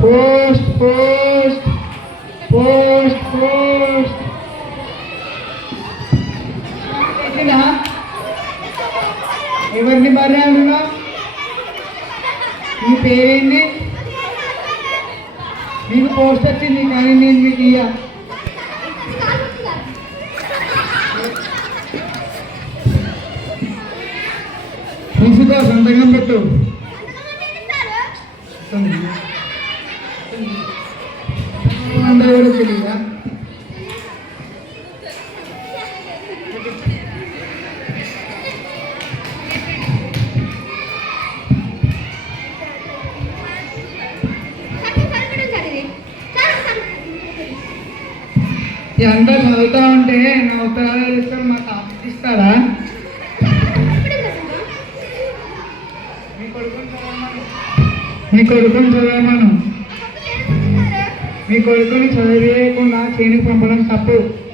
Post post post post ఎట్లా ఎవరిని బర్రె అంటున్నా మీ పేరేంటి మీకు పోస్ట్ వచ్చింది కానీ నేను మీకు ఇయ్య తీసుకో సంతకం పెట్టు అంటే ఎవరు తెలియదా ఎంత చదువుతా ఉంటే నా ఉత్తరాలు మీ కొడుకుని చదవమను. మీ కొడుకుని చదవమను. మీ కొడుకుని చదివేయకుండా చేనికి పంపడం తప్పు.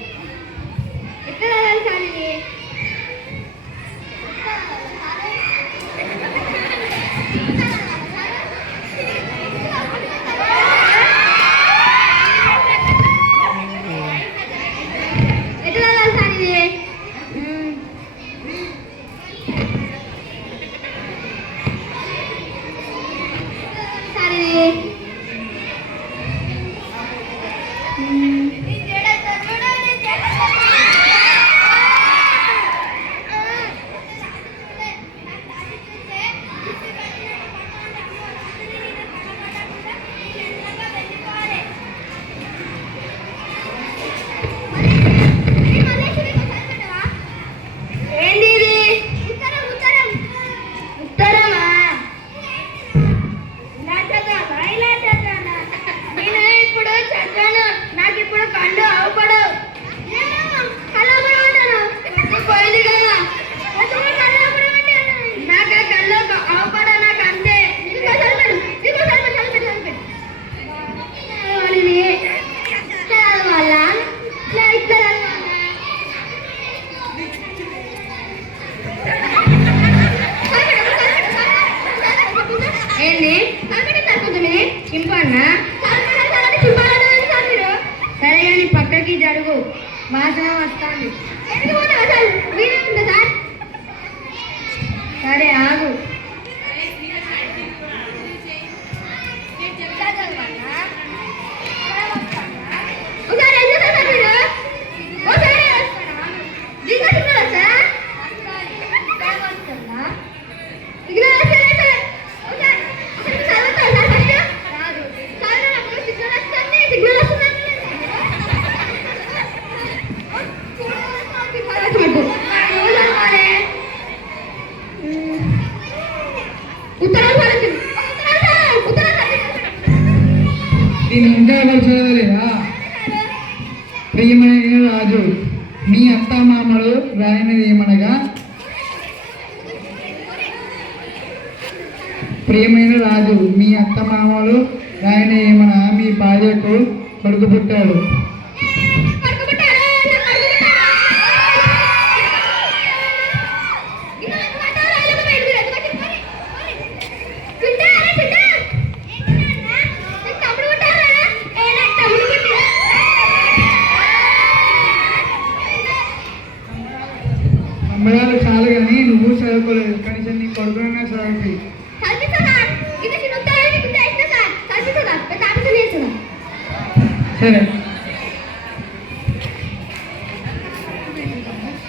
ఏంది? కొంచెం చింపన్నా. సరే కానీ పక్కకి జరుగు. వాసన వస్తుంది. సరే ఆగు. ప్రియమైన రాజు? మీ అత్త మామలు రాయినది ఏమనగా? ప్రియమైన రాజు మీ అత్త మామలు రాయన ఏమనగా? మీ భార్యకు కొడుకు పుట్టాడు. సంబరాలు చాలు కానీ నువ్వు చదువుకోలేదు. కనీసం నీ కొడుకునైనా చేస్తున్నా. సరే.